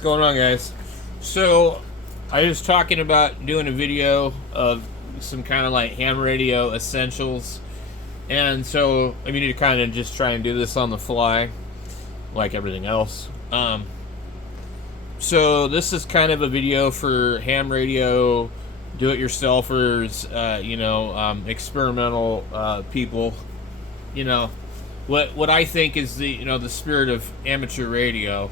What's going on, guys? So, I was talking about doing a video of some kind of like ham radio essentials, and so I need to kind of just try and do this on the fly, like everything else. So this is kind of a video for ham radio do-it-yourselfers, experimental people. You know, what I think is the spirit of amateur radio.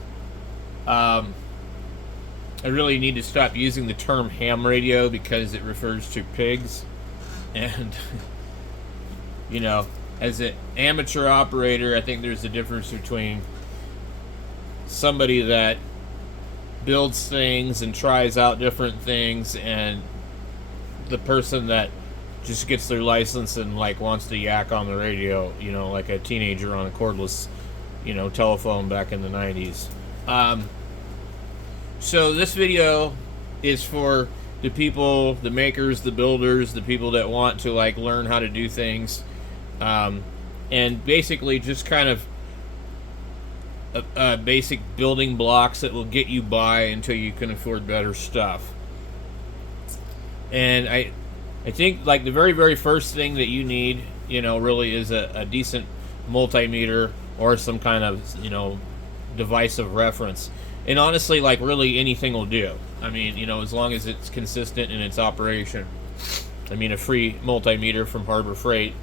I really need to stop using the term ham radio because it refers to pigs, and as an amateur operator, I think there's a difference between somebody that builds things and tries out different things and the person that just gets their license and like wants to yak on the radio, like a teenager on a cordless, telephone back in the 90s. So this video is for the people, the makers, the builders, the people that want to like learn how to do things, and basically just kind of basic building blocks that will get you by until you can afford better stuff. And I think like the very first thing that you need, really is a decent multimeter or some kind of, device of reference. And honestly, like really anything will do. I mean, as long as it's consistent in its operation. I mean, a free multimeter from Harbor Freight,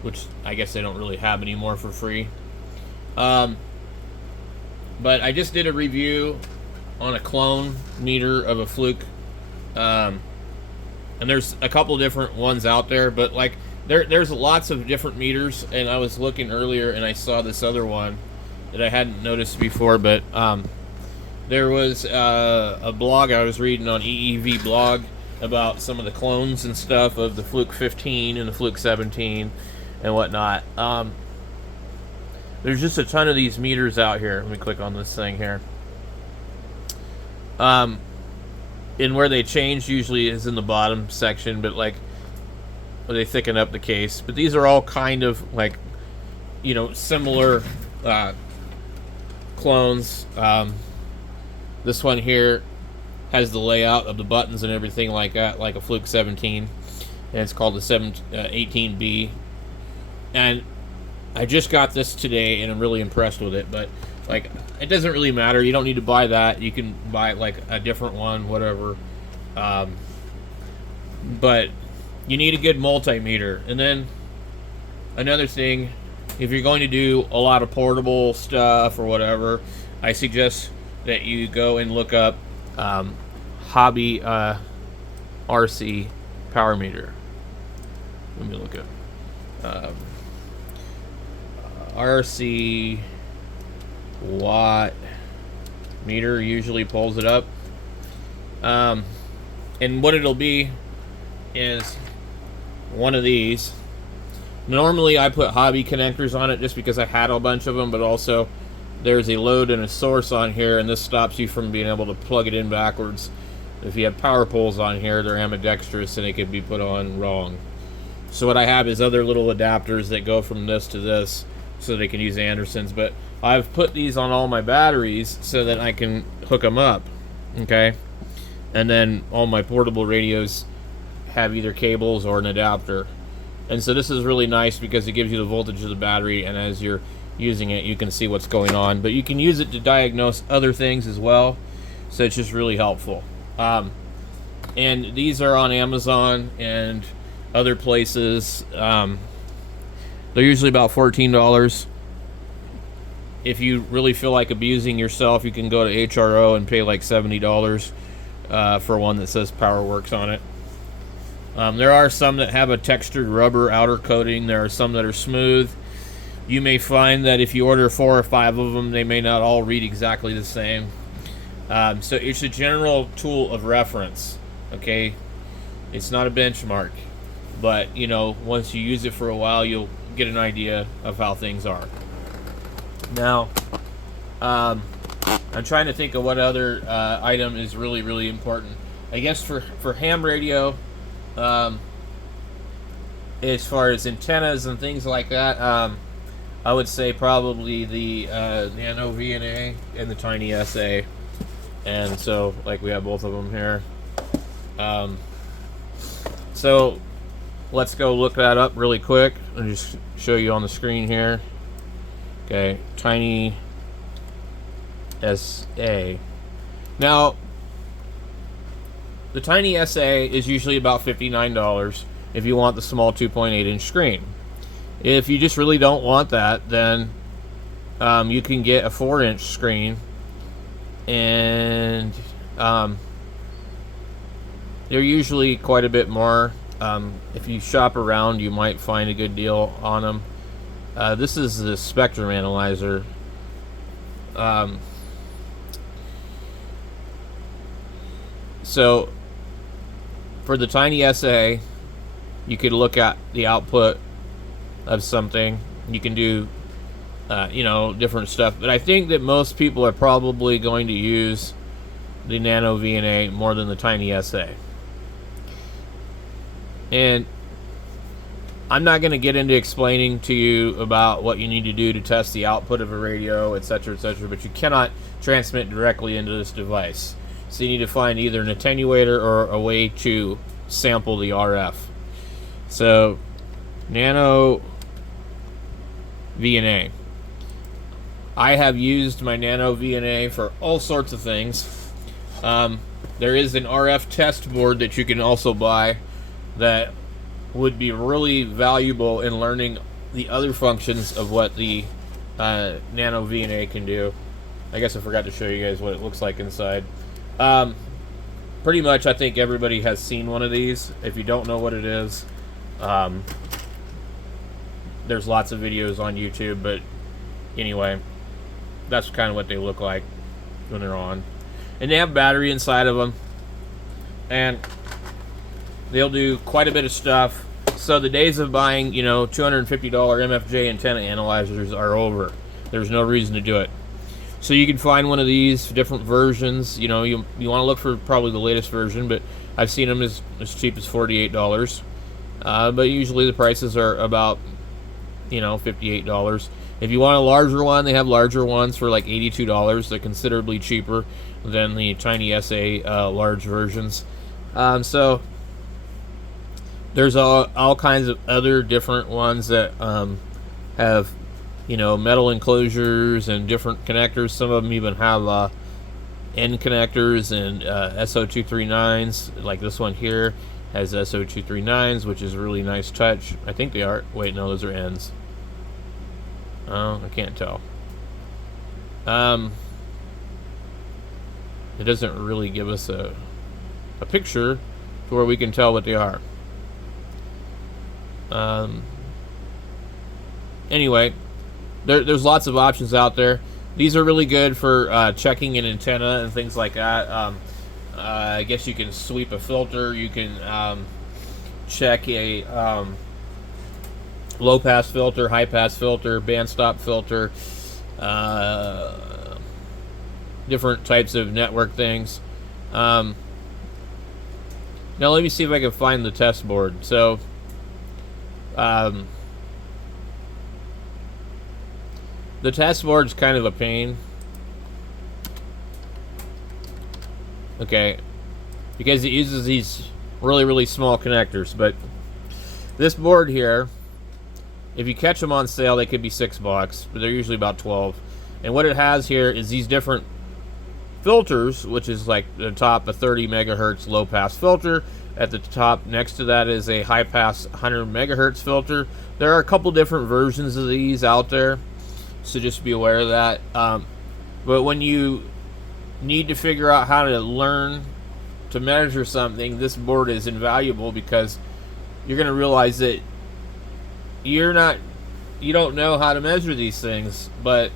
which I guess they don't really have anymore for free. But I just did a review on a clone meter of a Fluke. And there's a couple different ones out there, but like there's lots of different meters. And I was looking earlier and I saw this other one that I hadn't noticed before, but there was a blog I was reading on EEV blog about some of the clones and stuff of the Fluke 15 and the Fluke 17 and whatnot. There's just a ton of these meters out here. Let me click on this thing here. And where they change usually is in the bottom section, but like where they thicken up the case. But these are all kind of like, similar clones. This one here has the layout of the buttons and everything like that, like a Fluke 17, and it's called the 18B. And I just got this today, and I'm really impressed with it. But like, it doesn't really matter. You don't need to buy that. You can buy like a different one, whatever. But you need a good multimeter. And then another thing, if you're going to do a lot of portable stuff or whatever, I suggest that you go and look up Hobby RC power meter. Let me look at RC watt meter usually pulls it up. And what it'll be is one of these. Normally I put hobby connectors on it just because I had a bunch of them, but also there's a load and a source on here, and this stops you from being able to plug it in backwards. If you have power poles on here, they're ambidextrous and it could be put on wrong. So what I have is other little adapters that go from this to this so they can use Andersons, but I've put these on all my batteries so that I can hook them up, okay? And then all my portable radios have either cables or an adapter. And so this is really nice because it gives you the voltage of the battery, and as you're using it, you can see what's going on. But you can use it to diagnose other things as well, so it's just really helpful. And these are on Amazon and other places. They're usually about $14. If you really feel like abusing yourself, you can go to HRO and pay like $70 for one that says PowerWorks on it. There are some that have a textured rubber outer coating. There are some that are smooth. You may find that if you order 4 or 5 of them, they may not all read exactly the same. So it's a general tool of reference, okay? It's not a benchmark, but once you use it for a while, you'll get an idea of how things are. Now, I'm trying to think of what other item is really important. I guess for ham radio, as far as antennas and things like that, I would say probably the Nano VNA and the Tiny SA. And so, like, we have both of them here. So let's go look that up really quick and just show you on the screen here. Okay, Tiny SA. Now, the Tiny SA is usually about $59 if you want the small 2.8-inch screen. If you just really don't want that, then you can get a 4-inch screen, and they're usually quite a bit more. If you shop around, you might find a good deal on them. This is the spectrum analyzer. So for the Tiny SA, you could look at the output of something. You can do different stuff, but I think that most people are probably going to use the Nano VNA more than the Tiny SA. And I'm not going to get into explaining to you about what you need to do to test the output of a radio, etc., but you cannot transmit directly into this device. So you need to find either an attenuator or a way to sample the RF. So, Nano VNA. I have used my Nano VNA for all sorts of things. There is an RF test board that you can also buy that would be really valuable in learning the other functions of what the Nano VNA can do. I guess I forgot to show you guys what it looks like inside. Pretty much, I think everybody has seen one of these. If you don't know what it is, there's lots of videos on YouTube, but anyway, that's kind of what they look like when they're on. And they have a battery inside of them, and they'll do quite a bit of stuff. So the days of buying, $250 MFJ antenna analyzers are over. There's no reason to do it. So you can find one of these different versions. You want to look for probably the latest version, but I've seen them as cheap as $48. But usually the prices are about, $58. If you want a larger one, they have larger ones for like $82. They're considerably cheaper than the Tiny SA large versions. So there's all kinds of other different ones that have metal enclosures and different connectors. Some of them even have N connectors and SO239s. Like this one here has SO239s, which is a really nice touch. I think they are. Wait, no, those are N's. Oh, I can't tell. It doesn't really give us a picture to where we can tell what they are. Anyway, there's lots of options out there. These are really good for checking an antenna and things like that. I guess you can sweep a filter. You can check a low pass filter, high pass filter, band stop filter, different types of network things. Now let me see if I can find the test board. So the test board's kind of a pain. Okay, because it uses these really small connectors. But this board here, if you catch them on sale, they could be $6, but they're usually about 12. And what it has here is these different filters, which is like the top a 30 megahertz low pass filter. At the top next to that is a high pass 100 megahertz filter. There are a couple different versions of these out there, so just be aware of that. But when you need to figure out how to learn to measure something, this board is invaluable, because you're going to realize that you don't know how to measure these things. But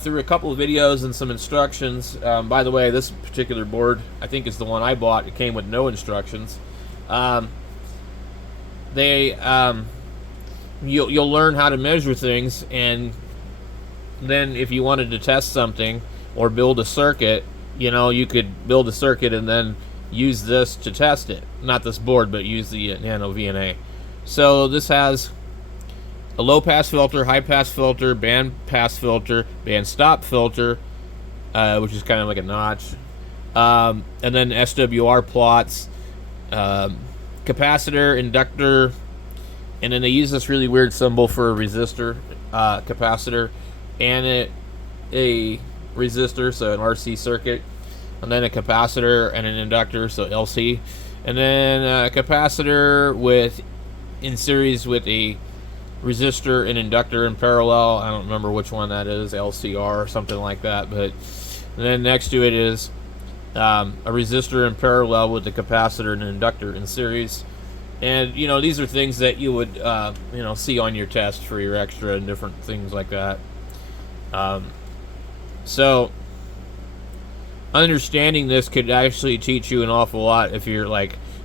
through a couple of videos and some instructions, by the way, this particular board I think is the one I bought. It came with no instructions. You'll learn how to measure things, and then if you wanted to test something or build a circuit, you could build a circuit and then use this to test it. Not this board, but use the Nano VNA. So this has a low pass filter, high pass filter, band pass filter, band stop filter, which is kind of like a notch. And then SWR plots, capacitor, inductor, and then they use this really weird symbol for a resistor, capacitor, and a resistor, so an RC circuit, and then a capacitor and an inductor, so LC, and then a capacitor in series with a resistor and inductor in parallel. I don't remember which one that is, LCR or something like that. But then next to it is a resistor in parallel with the capacitor and inductor in series. And these are things that you would see on your test for your extra and different things like that. So understanding this could actually teach you an awful lot if you're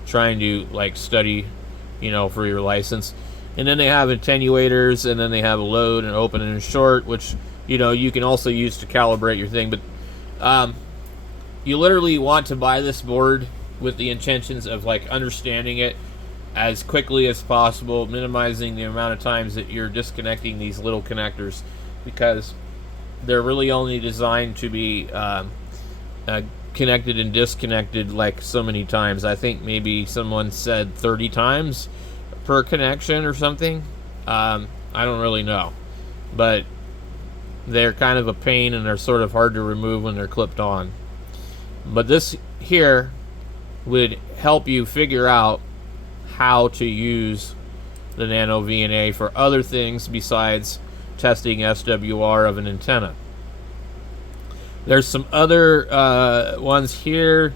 trying to study for your license. And then they have attenuators, and then they have a load and open and short, which you can also use to calibrate your thing. But you literally want to buy this board with the intentions of understanding it as quickly as possible, minimizing the amount of times that you're disconnecting these little connectors, because they're really only designed to be connected and disconnected so many times. I think maybe someone said 30 times per connection or something. I don't really know, but they're kind of a pain, and they're sort of hard to remove when they're clipped on. But this here would help you figure out how to use the Nano VNA for other things besides testing SWR of an antenna. There's some other ones here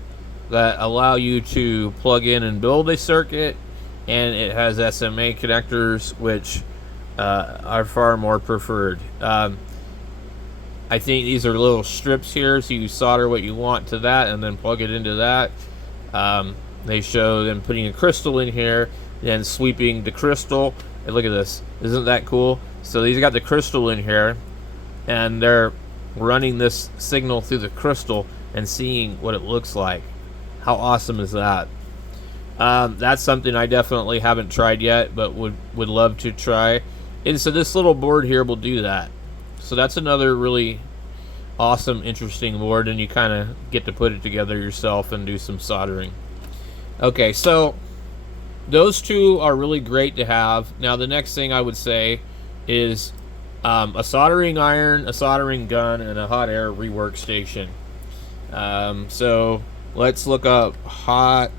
that allow you to plug in and build a circuit, and it has SMA connectors, which are far more preferred. I think these are little strips here, so you solder what you want to that and then plug it into that. They show them putting a crystal in here, then sweeping the crystal. And look at this. Isn't that cool? So these got the crystal in here, and they're running this signal through the crystal and seeing what it looks like. How awesome is that? That's something I definitely haven't tried yet, but would love to try. And so this little board here will do that. So that's another really awesome, interesting board, and you kind of get to put it together yourself and do some soldering. Okay, so those two are really great to have. Now the next thing I would say is a soldering iron, a soldering gun, and a hot air rework station. So let's look up hot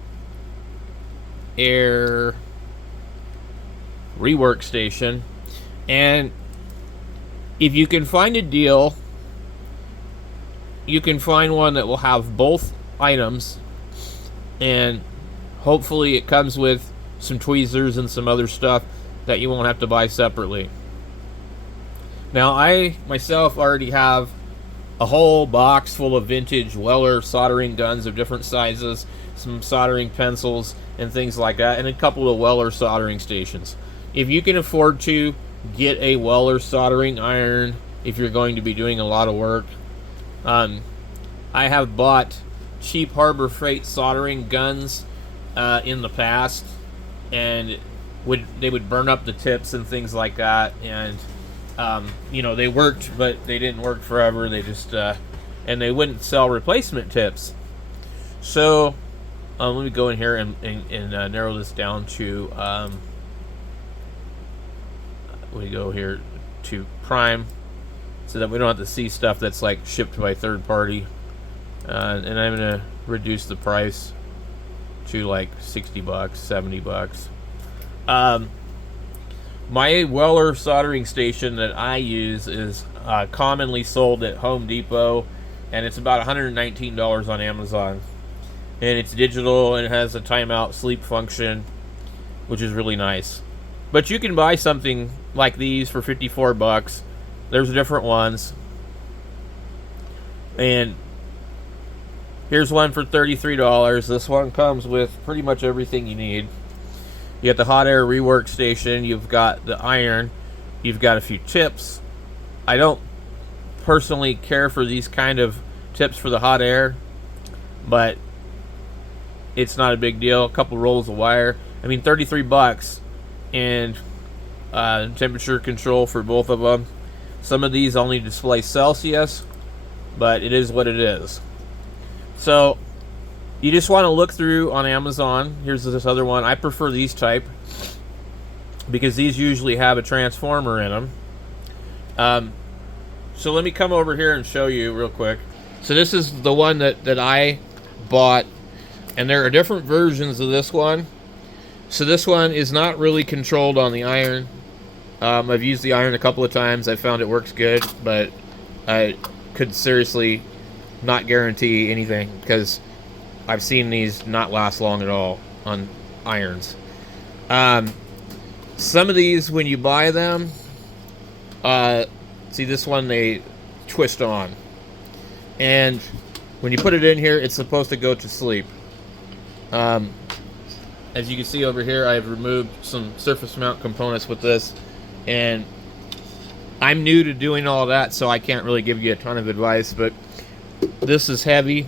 air rework station, and if you can find a deal, you can find one that will have both items, and hopefully it comes with some tweezers and some other stuff that you won't have to buy separately. Now I myself already have a whole box full of vintage Weller soldering guns of different sizes, some soldering pencils and things like that, and a couple of Weller soldering stations. If you can afford to, get a Weller soldering iron if you're going to be doing a lot of work. I have bought cheap Harbor Freight soldering guns in the past, and they would burn up the tips and things like that, and they worked, but they didn't work forever. They just and they wouldn't sell replacement tips. So let me go in here and narrow this down to we go here to prime, so that we don't have to see stuff that's shipped by third party, and I'm gonna reduce the price to $60, $70. My Weller soldering station that I use is commonly sold at Home Depot, and it's about $119 on Amazon, and it's digital, and it has a timeout sleep function, which is really nice. But you can buy something like these for $54. There's different ones. And here's one for $33. This one comes with pretty much everything you need. You got the hot air rework station. You've got the iron. You've got a few tips. I don't personally care for these kind of tips for the hot air, but it's not a big deal. A couple rolls of wire. I mean, $33. And temperature control for both of them. Some of these only display Celsius, but it is what it is. So you just want to look through on Amazon. Here's this other one. I prefer these type because these usually have a transformer in them. So let me come over here and show you real quick. So this is the one that I bought, and there are different versions of this one. So this one is not really controlled on the iron. I've used the iron a couple of times. I found it works good, but I could seriously not guarantee anything because I've seen these not last long at all on irons. Some of these, when you buy them, see this one, they twist on. And when you put it in here, it's supposed to go to sleep. As you can see over here, I've removed some surface mount components with this. And I'm new to doing all that, so I can't really give you a ton of advice. But this is heavy.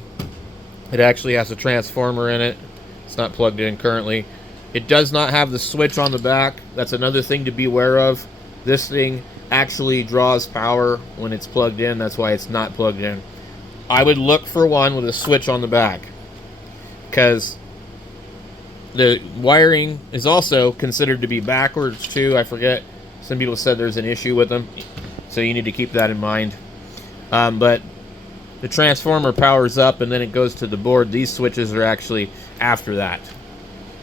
It actually has a transformer in it. It's not plugged in currently. It does not have the switch on the back. That's another thing to be aware of. This thing actually draws power when it's plugged in. That's why it's not plugged in. I would look for one with a switch on the back, because the wiring is also considered to be backwards too. I forget. Some people said there's an issue with them, so you need to keep that in mind. But the transformer powers up and then it goes to the board. These switches are actually after that.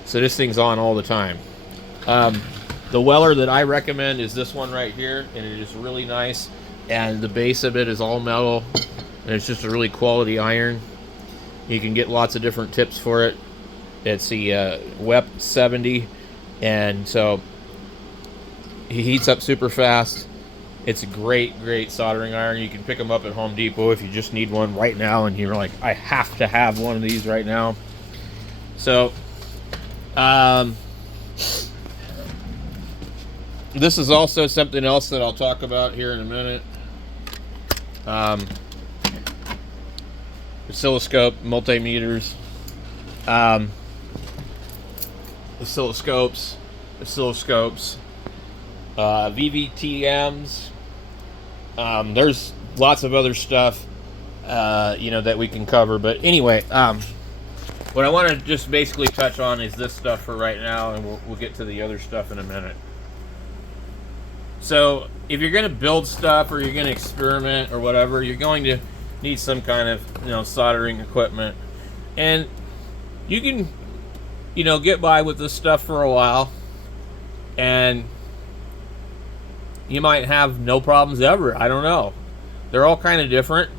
So this thing's on all the time. The weller that I recommend is this one right here, and it is really nice. And the base of it is all metal, and it's just a really quality iron. You can get lots of different tips for it. It's the WEP 70, and so he heats up super fast. It's a great soldering iron. You can pick them up at Home Depot if you just need one right now, and you're like, I have to have one of these right now. So, this is also something else that I'll talk about here in a minute. Oscilloscope, multimeters, oscilloscopes, VVTMs. There's lots of other stuff, that we can cover. But anyway, what I want to just basically touch on is this stuff for right now, and we'll get to the other stuff in a minute. So if you're going to build stuff or you're going to experiment or whatever, you're going to need some kind of, soldering equipment. And you can, get by with this stuff for a while, and you might have no problems ever. I don't know. They're all kind of different.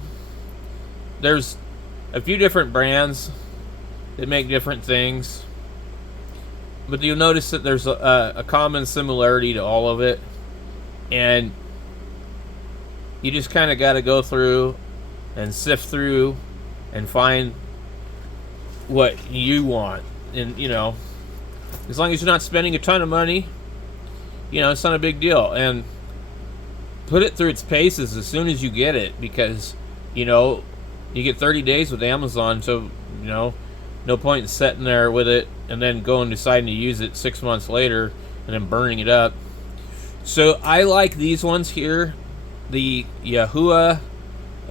There's a few different brands that make different things, but you'll notice that there's a common similarity to all of it, and you just kind of got to go through and sift through and find what you want. And as long as you're not spending a ton of money, it's not a big deal. And put it through its paces as soon as you get it, because you get 30 days with Amazon, so no point in sitting there with it and then going deciding to use it 6 months later and then burning it up. So I like these ones here, the Yahoo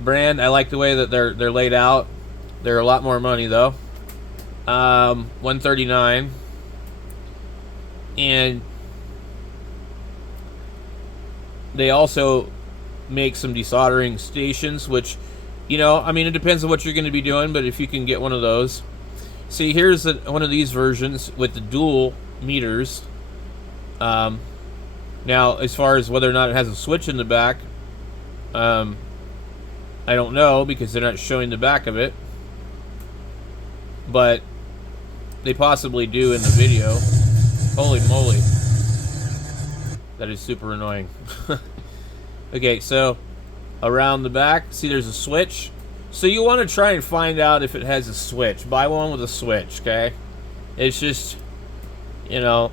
brand. I like the way that they're laid out. They're a lot more money though. $139, and they also make some desoldering stations, which it depends on what you're going to be doing, but if you can get one of those. See, here's one of these versions with the dual meters. Now, as far as whether or not it has a switch in the back, I don't know, because they're not showing the back of it, but they possibly do in the video. Holy moly. That is super annoying. Okay, so around the back, see there's a switch. So you want to try and find out if it has a switch. Buy one with a switch, okay? It's just, do a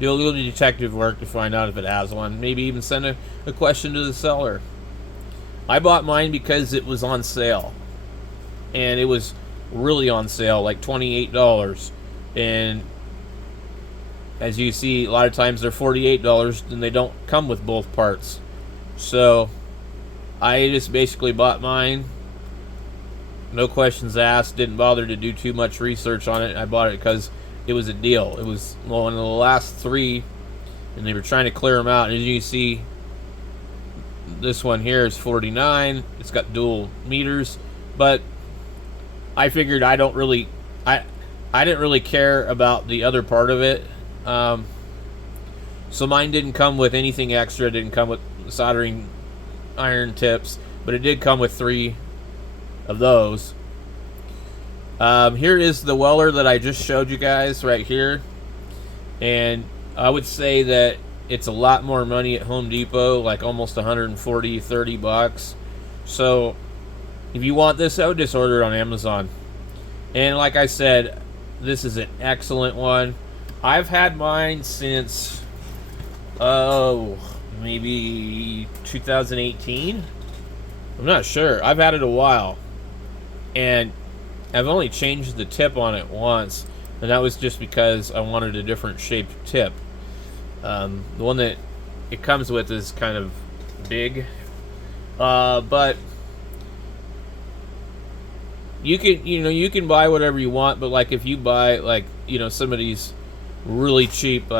little detective work to find out if it has one. Maybe even send a question to the seller. I bought mine because it was on sale. And it was really on sale, like $28. And as you see, a lot of times they're $48 and they don't come with both parts. So I just basically bought mine. No questions asked. Didn't bother to do too much research on it. I bought it because it was a deal. It was one of the last 3, and they were trying to clear them out. And as you can see, this one here is 49. It's got dual meters, but I figured I didn't really care about the other part of it. So mine didn't come with anything extra. It didn't come with soldering iron tips, but it did come with 3 of those. Here is the welder that I just showed you guys right here, and I would say that it's a lot more money at Home Depot, like almost 140, 30 bucks. So if you want this, I would just order it on Amazon. And like I said, this is an excellent one. I've had mine since maybe 2018. I'm not sure. I've had it a while, and I've only changed the tip on it once, and that was just because I wanted a different shaped tip. The one that it comes with is kind of big, but you can buy whatever you want. But like if you buy like some of these really cheap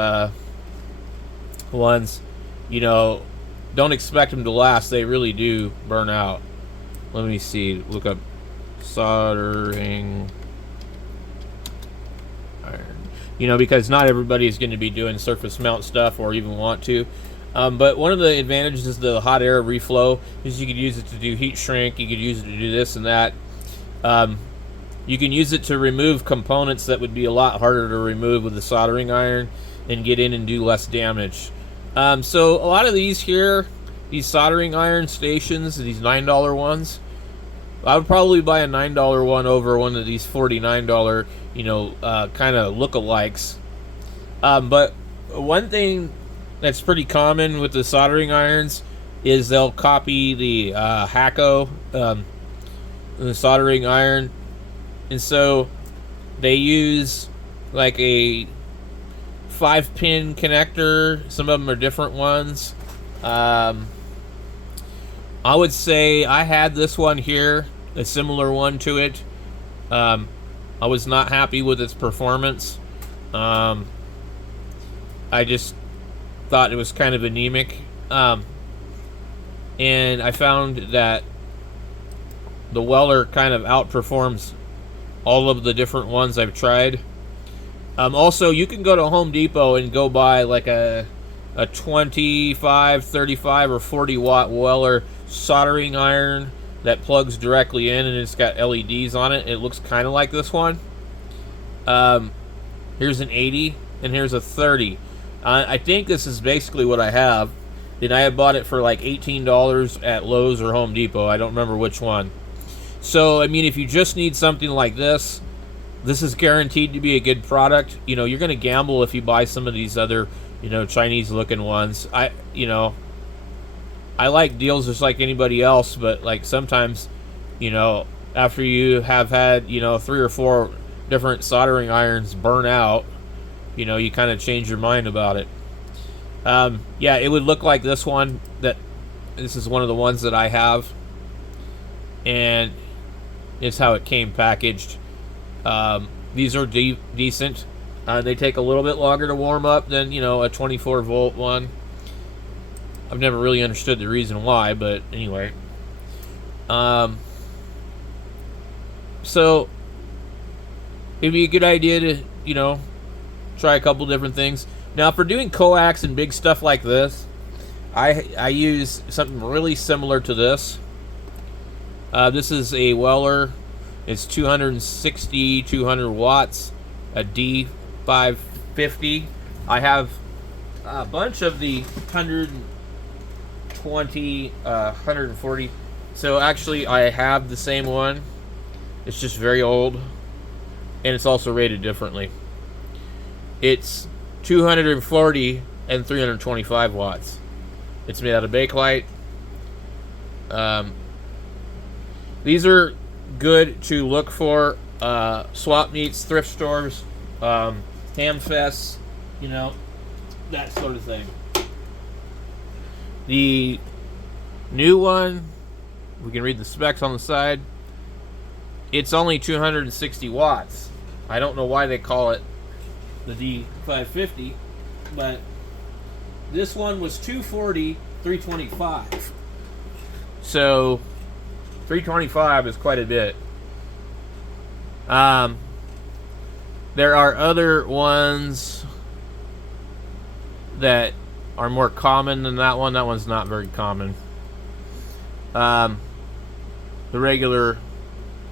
ones, don't expect them to last. They really do burn out. Let me see. Look up soldering iron. Because not everybody is going to be doing surface mount stuff or even want to. But one of the advantages is the hot air reflow. Is you could use it to do heat shrink. You could use it to do this and that. You can use it to remove components that would be a lot harder to remove with the soldering iron and get in and do less damage. So a lot of these here, these soldering iron stations, these $9 ones, I would probably buy a $9 one over one of these $49, kind of lookalikes. But one thing that's pretty common with the soldering irons is they'll copy the Hacko, the soldering iron, and so they use like a 5-pin connector. Some of them are different ones. I would say I had this one here, a similar one to it. I was not happy with its performance. I just thought it was kind of anemic. And I found that the welder kind of outperforms all of the different ones I've tried. Also, you can go to Home Depot and go buy like a 25, 35, or 40 watt welder soldering iron that plugs directly in, and it's got LEDs on it. It looks kind of like this one. Here's an 80, and here's a 30. I think this is basically what I have. And I had bought it for like $18 at Lowe's or Home Depot. I don't remember which one. So, I mean, if you just need something like this, this is guaranteed to be a good product. You're going to gamble if you buy some of these other, Chinese-looking ones. I like deals just like anybody else, but like sometimes, after you have had, 3 or 4 different soldering irons burn out, you kind of change your mind about it. Yeah, it would look like this one. This is one of the ones that I have, and it's how it came packaged. These are decent. They take a little bit longer to warm up than a 24 volt one. I've never really understood the reason why, but anyway. So it'd be a good idea to try a couple different things. Now, for doing coax and big stuff like this, I use something really similar to this. This is a welder. It's 260, 200 watts, a D550. I have a bunch of the 120, 140. So actually, I have the same one. It's just very old, and it's also rated differently. It's 240 and 325 watts. It's made out of Bakelite. These are good to look for swap meets, thrift stores, ham fests, that sort of thing. The new one we can read the specs on the side. It's only 260 watts. I don't know why they call it the D550, but this one was 240, 325. So 325 is quite a bit. There are other ones that are more common than that one. That one's not very common. The regular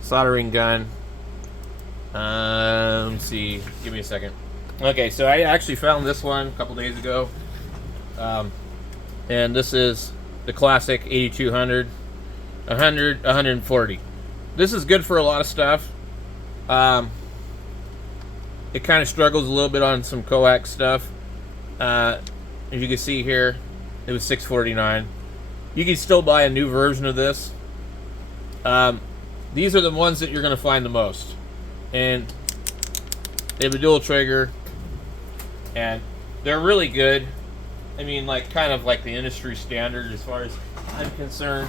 soldering gun. Let me see. Give me a second. Okay, so I actually found this one a couple days ago. And this is the classic 8200, 100, 140. This is good for a lot of stuff. It kind of struggles a little bit on some coax stuff. As you can see here, it was $649. You can still buy a new version of this. These are the ones that you're going to find the most. And they have a dual trigger. And they're really good. I mean, like, kind of like the industry standard as far as I'm concerned.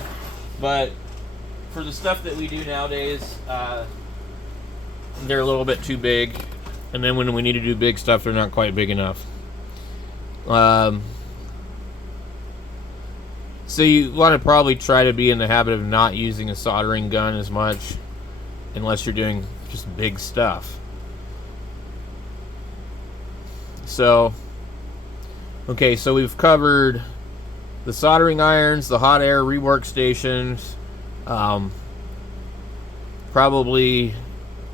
But for the stuff that we do nowadays, they're a little bit too big. And then when we need to do big stuff, they're not quite big enough. So you want to probably try to be in the habit of not using a soldering gun as much, unless you're doing just big stuff. So, okay, so we've covered the soldering irons, the hot air rework stations, probably,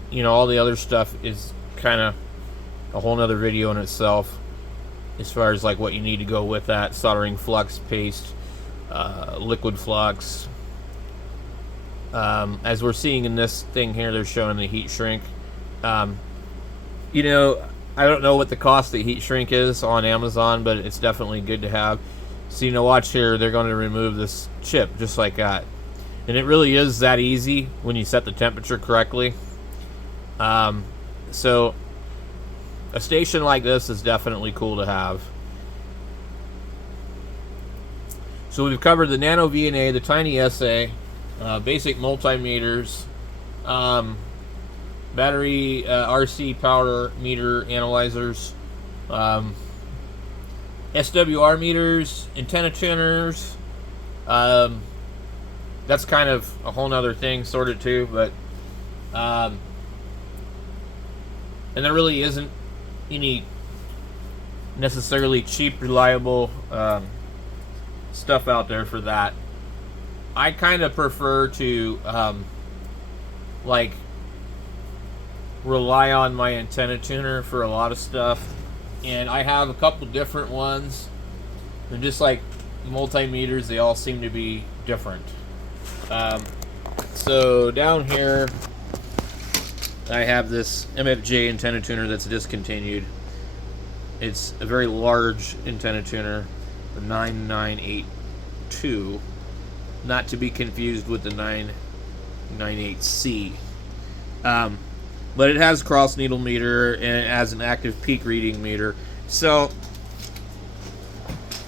you know, all the other stuff is kind of a whole nother video in itself, as far as like what you need to go with that: soldering flux, paste, liquid flux. As we're seeing in this thing here, they're showing the heat shrink. You know, I don't know what the cost of heat shrink is on Amazon, but it's definitely good to have. So, you know, watch here, they're going to remove this chip just like that. And it really is that easy when you set the temperature correctly. So a station like this is definitely cool to have. So we've covered the Nano VNA, the Tiny SA, basic multimeters, battery RC power meter analyzers, SWR meters, antenna tuners. That's kind of a whole nother thing, sort of, too, but and there really isn't any necessarily cheap, reliable stuff out there for that. I kind of prefer to like rely on my antenna tuner for a lot of stuff, and I have a couple different ones. They're just like multimeters, they all seem to be different. So down here I have this MFJ antenna tuner that's discontinued. It's a very large antenna tuner, the 9982, not to be confused with the 998C. But it has cross needle meter and it has an active peak reading meter. So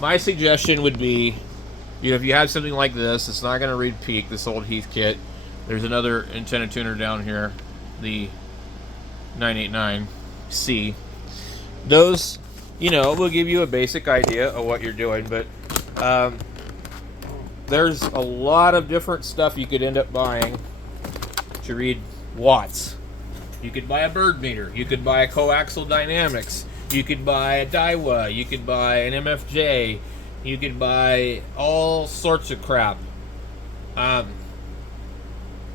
my suggestion would be, you know, if you have something like this, it's not going to read peak, this old Heath kit. There's another antenna tuner down here, the 989C. Those, you know, will give you a basic idea of what you're doing, but there's a lot of different stuff you could end up buying to read watts. You could buy a bird meter, you could buy a coaxial dynamics, you could buy a Daiwa, you could buy an MFJ, you could buy all sorts of crap.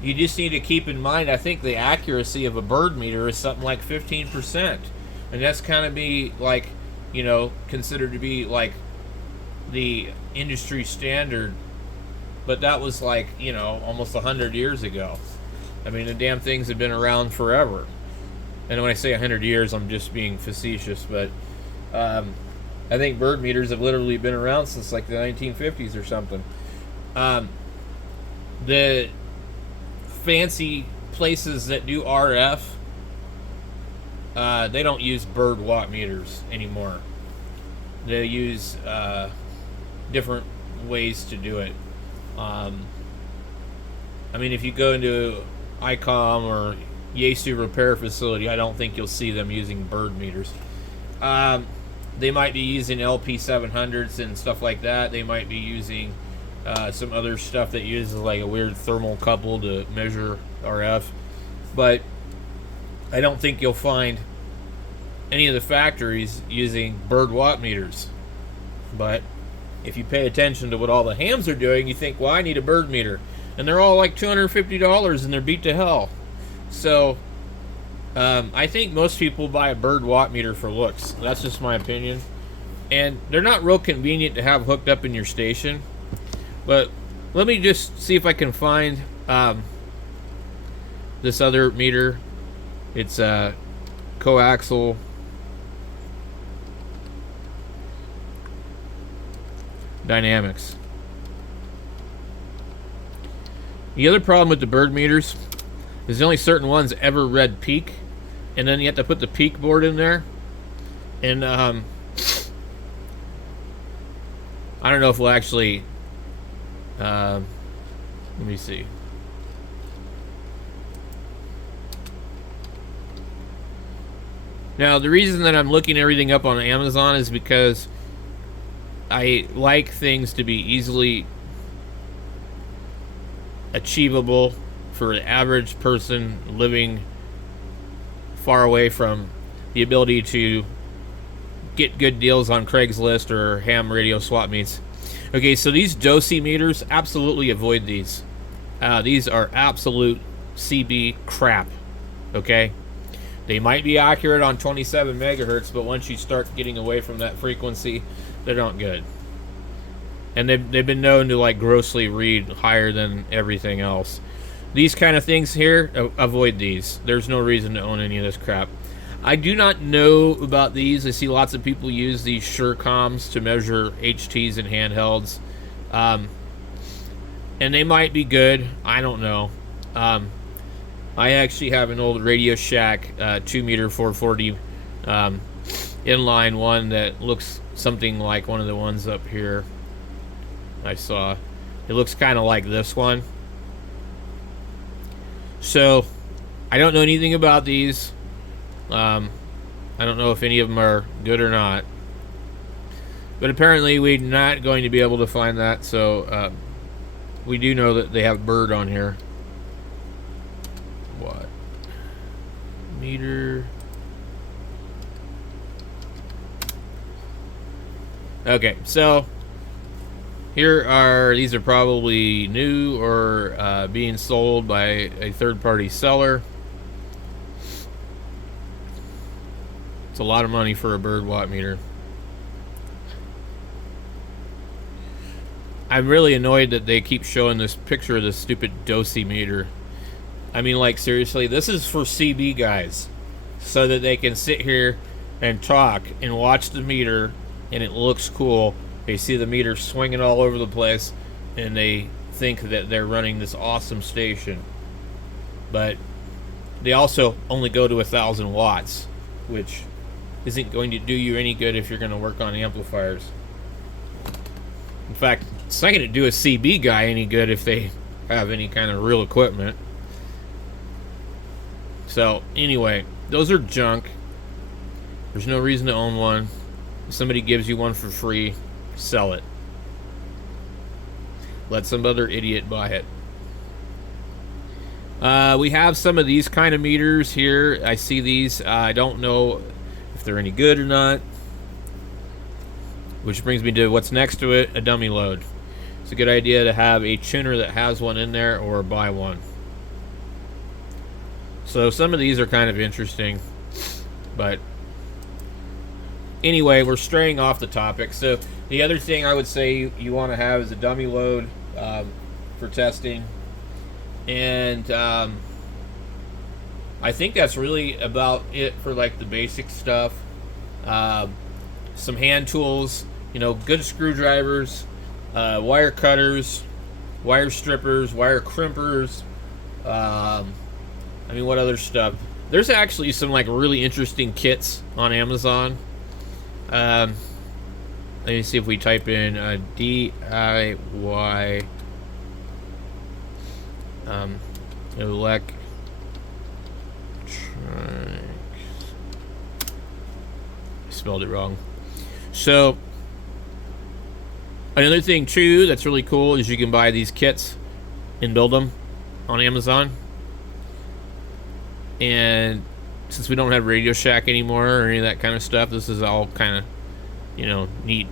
You just need to keep in mind, I think the accuracy of a bird meter is something like 15%. And that's kind of be like, you know, considered to be like the industry standard. But that was like, you know, almost 100 years ago. I mean, the damn things have been around forever. And when I say 100 years, I'm just being facetious. But I think bird meters have literally been around since like the 1950s or something. The fancy places that do RF, they don't use bird watt meters anymore. They use different ways to do it. I mean, if you go into ICOM or Yaesu repair facility, I don't think you'll see them using bird meters. They might be using LP700s and stuff like that. They might be using some other stuff that uses like a weird thermal couple to measure RF. But I don't think you'll find any of the factories using bird watt meters. But if you pay attention to what all the hams are doing, you think, well, I need a bird meter. And they're all like $250 and they're beat to hell. So I think most people buy a bird watt meter for looks. That's just my opinion. And they're not real convenient to have hooked up in your station. But let me just see if I can find this other meter. It's coaxial dynamics. The other problem with the bird meters is only certain ones ever read peak, and then you have to put the peak board in there. And I don't know if we'll actually let me see. Now, the reason that I'm looking everything up on Amazon is because I like things to be easily achievable for an average person living far away from the ability to get good deals on Craigslist or ham radio swap meets. Okay, so these DOSI meters, absolutely avoid these. These are absolute CB crap, okay? They might be accurate on 27 megahertz, but once you start getting away from that frequency, they're not good. And they've been known to like grossly read higher than everything else. These kind of things here, avoid these. There's no reason to own any of this crap. I do not know about these. I see lots of people use these SureComs to measure HTs and handhelds. And they might be good. I don't know. I actually have an old Radio Shack 2 meter 440 inline one that looks something like one of the ones up here I saw. It looks kind of like this one. So I don't know anything about these. I don't know if any of them are good or not. But apparently we're not going to be able to find that. So we do know that they have bird on here. What? Meter. Okay, so these are probably new or being sold by a third-party seller. It's a lot of money for a bird watt meter. I'm really annoyed that they keep showing this picture of this stupid DOSI meter. I mean, like, seriously, this is for CB guys, so that they can sit here and talk and watch the meter, and it looks cool. They see the meter swinging all over the place, and they think that they're running this awesome station. But they also only go to 1,000 watts, which isn't going to do you any good if you're going to work on amplifiers. In fact, it's not going to do a CB guy any good if they have any kind of real equipment. So, anyway, those are junk. There's no reason to own one. If somebody gives you one for free, sell it. Let some other idiot buy it. We have some of these kind of meters here. I see these. I don't know if they're any good or not. Which brings me to what's next to it, a dummy load. It's a good idea to have a tuner that has one in there or buy one. So some of these are kind of interesting. But anyway, we're straying off the topic. So the other thing I would say you want to have is a dummy load for testing. And I think that's really about it for like the basic stuff. Some hand tools, you know, good screwdrivers, wire cutters, wire strippers, wire crimpers. I mean, what other stuff? There's actually some like really interesting kits on Amazon. Let me see if we type in DIY Electronic. I spelled it wrong. So another thing too that's really cool is you can buy these kits and build them on Amazon. And since we don't have Radio Shack anymore or any of that kind of stuff, this is all kind of, you know, neat.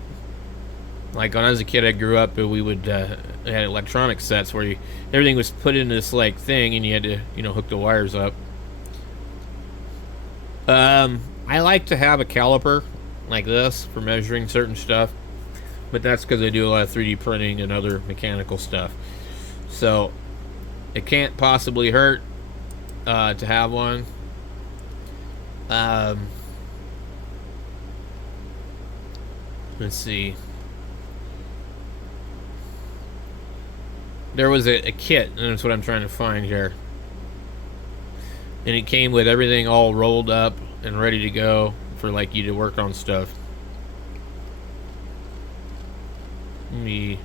Like when I was a kid, I grew up and we would had electronic sets where everything was put in this like thing and you had to, you know, hook the wires up. I like to have a caliper like this for measuring certain stuff, but that's because I do a lot of 3D printing and other mechanical stuff. So it can't possibly hurt to have one. Let's see. There was a kit, and that's what I'm trying to find here. And it came with everything all rolled up and ready to go for like you to work on stuff. Yeah.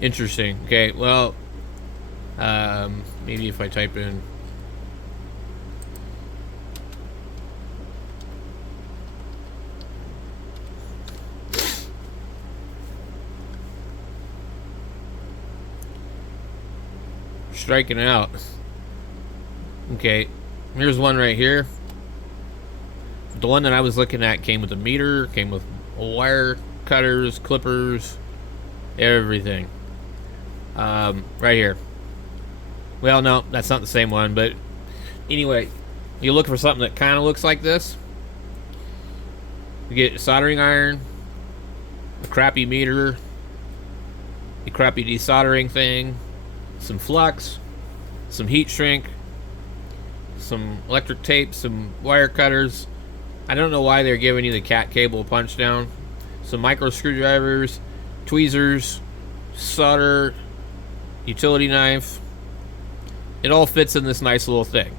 Interesting. Okay, well, maybe if I type in striking out. Okay, here's one right here. The one that I was looking at came with a meter, came with wire cutters, clippers, everything. Right here. Well, no, that's not the same one, but anyway, you look for something that kind of looks like this. You get a soldering iron, a crappy meter, a crappy desoldering thing, some flux, some heat shrink, some electric tape, some wire cutters. I don't know why they're giving you the cat cable punch down. Some micro screwdrivers, tweezers, solder, utility knife. It all fits in this nice little thing,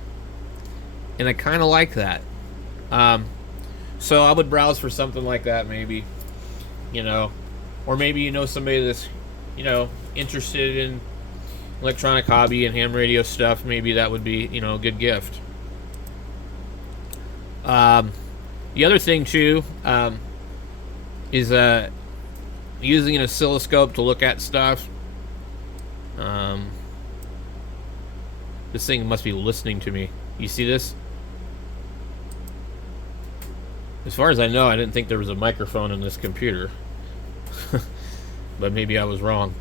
and I kind of like that. So I would browse for something like that, maybe, you know, or maybe you know somebody that's, you know, interested in electronic hobby and ham radio stuff. Maybe that would be, you know, a good gift. The other thing too is using an oscilloscope to look at stuff. This thing must be listening to me. You see this? As far as I know, I didn't think there was a microphone in this computer. But maybe I was wrong.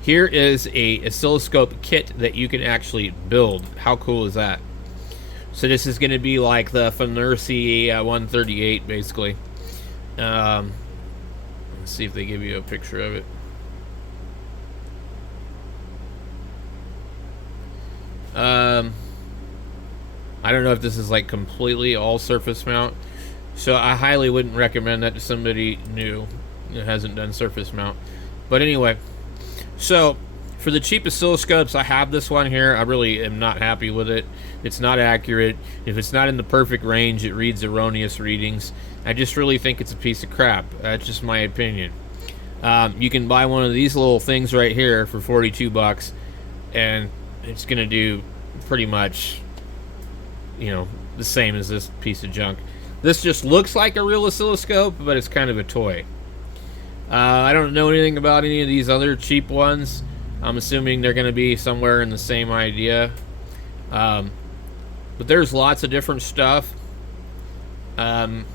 Here is a oscilloscope kit that you can actually build. How cool is that? So this is going to be like the Finercy 138, basically. Let's see if they give you a picture of it. I don't know if this is like completely all surface mount, so I highly wouldn't recommend that to somebody new that hasn't done surface mount. But anyway, so for the cheap oscilloscopes, I have this one here. I really am not happy with it. It's not accurate. If it's not in the perfect range, it reads erroneous readings. I just really think it's a piece of crap. That's just my opinion. You can buy one of these little things right here for 42 bucks, and it's gonna do pretty much, you know, the same as this piece of junk. This just looks like a real oscilloscope, but it's kind of a toy. I don't know anything about any of these other cheap ones. I'm assuming they're going to be somewhere in the same idea. But there's lots of different stuff. Here's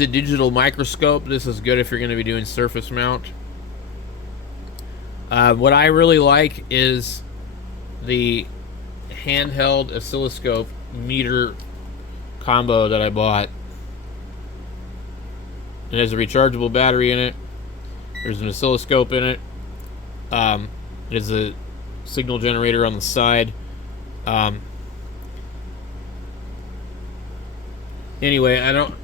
a digital microscope. This is good if you're going to be doing surface mount. What I really like is the handheld oscilloscope meter combo that I bought. It has a rechargeable battery in it. There's an oscilloscope in it. There's a signal generator on the side. Anyway, I don't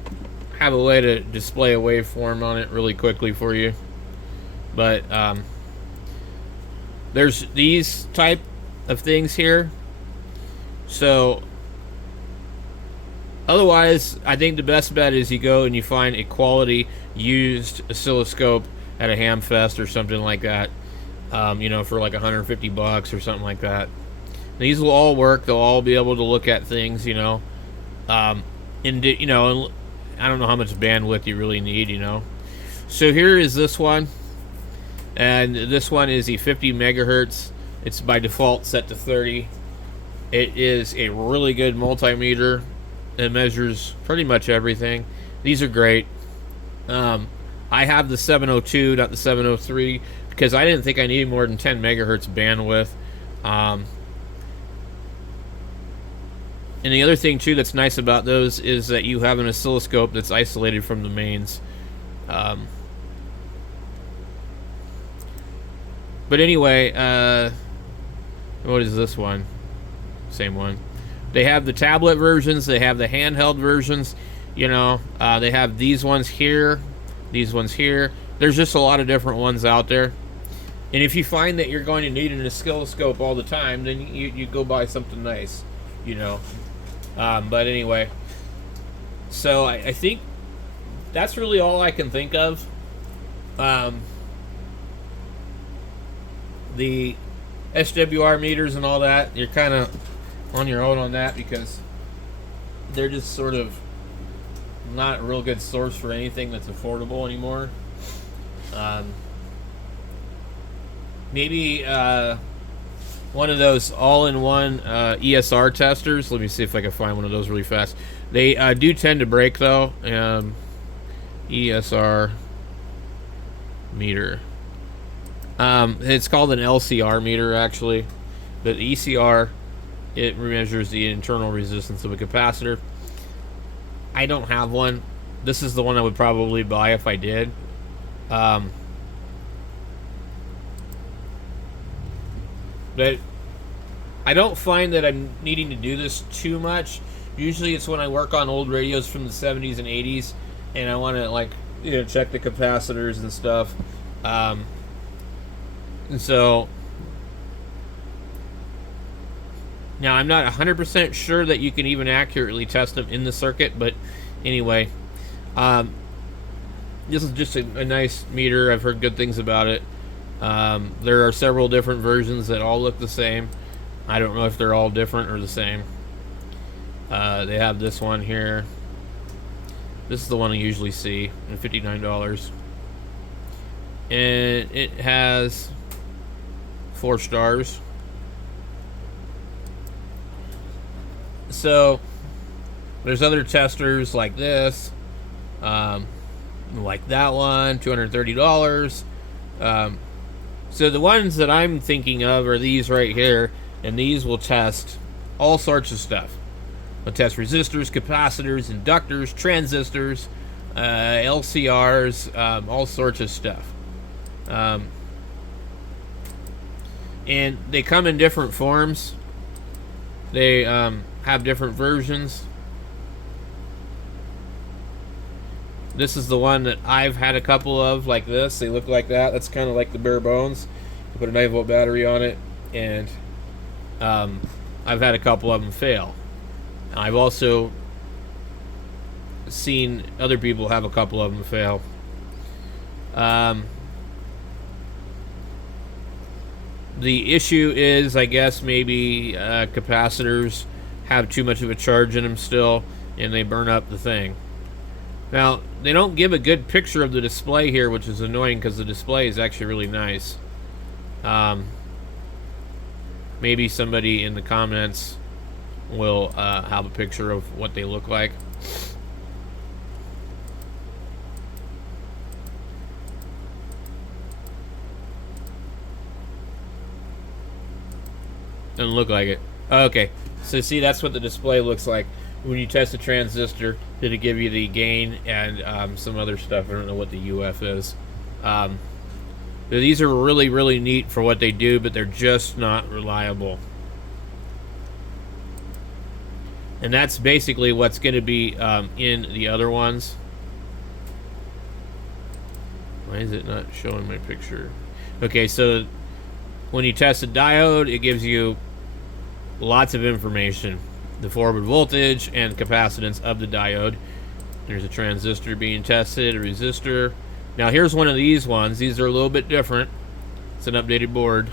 have a way to display a waveform on it really quickly for you, but there's these type of things here So otherwise, I think the best bet is you go and you find a quality used oscilloscope at a ham fest or something like that. You know, for like $150 or something like that. These will all work. They'll all be able to look at things, you know. And you know, I don't know how much bandwidth you really need, you know. So here is this one, and this one is a 50 megahertz. It's by default set to 30. It is a really good multimeter. It measures pretty much everything. These are great. I have the 702, not the 703, because I didn't think I needed more than 10 megahertz bandwidth. And the other thing too that's nice about those is that you have an oscilloscope that's isolated from the mains. But anyway, what is this one? Same one. They have the tablet versions. They have the handheld versions. You know, they have these ones here, these ones here. There's just a lot of different ones out there. And if you find that you're going to need an oscilloscope all the time, then you go buy something nice, you know. But anyway, so I think that's really all I can think of. The SWR meters and all that, you're kind of on your own on that because they're just sort of not a real good source for anything that's affordable anymore. Maybe one of those all-in-one ESR testers. Let me see if I can find one of those really fast. They do tend to break though. ESR meter. It's called an LCR meter actually, but ECR, it measures the internal resistance of a capacitor. I don't have one. This is the one I would probably buy if I did. But I don't find that I'm needing to do this too much. Usually it's when I work on old radios from the 70s and 80s and I want to, like, you know, check the capacitors and stuff. And so now I'm not 100% sure that you can even accurately test them in the circuit, but anyway, this is just a nice meter. I've heard good things about it. There are several different versions that all look the same. I don't know if they're all different or the same. They have this one here. This is the one I usually see, at $59. And it has 4 stars. So there's other testers like this, like that one, $230. So the ones that I'm thinking of are these right here, and these will test all sorts of stuff. They'll test resistors, capacitors, inductors, transistors, LCRs, all sorts of stuff. And they come in different forms. They have different versions. This is the one that I've had a couple of, like this. They look like that. That's kind of like the bare bones. You put a 9-volt battery on it, and I've had a couple of them fail. I've also seen other people have a couple of them fail. The issue is, I guess, maybe capacitors have too much of a charge in them still, and they burn up the thing. Now, they don't give a good picture of the display here, which is annoying because the display is actually really nice. Maybe somebody in the comments will have a picture of what they look like. Doesn't look like it. Okay, so see, that's what the display looks like when you test a transistor. Did it give you the gain and some other stuff? I don't know what the UF is. These are really, really neat for what they do, but they're just not reliable. And that's basically what's going to be in the other ones. Why is it not showing my picture? Okay, so when you test a diode, it gives you lots of information. The forward voltage and capacitance of the diode. There's a transistor being tested, a resistor. Now here's one of these ones. These are a little bit different. It's an updated board.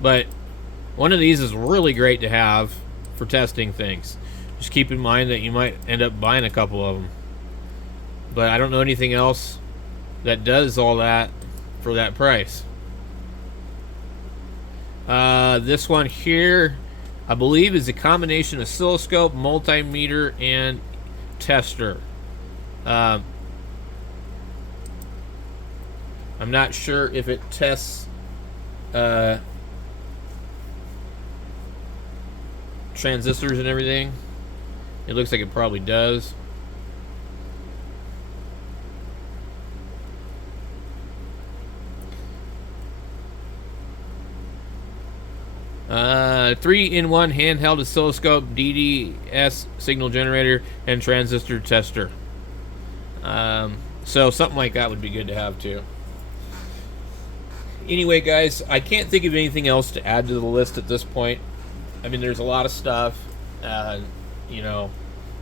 But one of these is really great to have for testing things. Just keep in mind that you might end up buying a couple of them. But I don't know anything else that does all that for that price. This one here, I believe, is a combination oscilloscope, multimeter, and tester. I'm not sure if it tests transistors and everything. It looks like it probably does. Three-in-one handheld oscilloscope, DDS signal generator, and transistor tester. So something like that would be good to have too. Anyway, guys, I can't think of anything else to add to the list at this point. I mean, there's a lot of stuff. You know,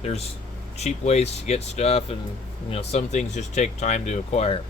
there's cheap ways to get stuff, and you know, some things just take time to acquire.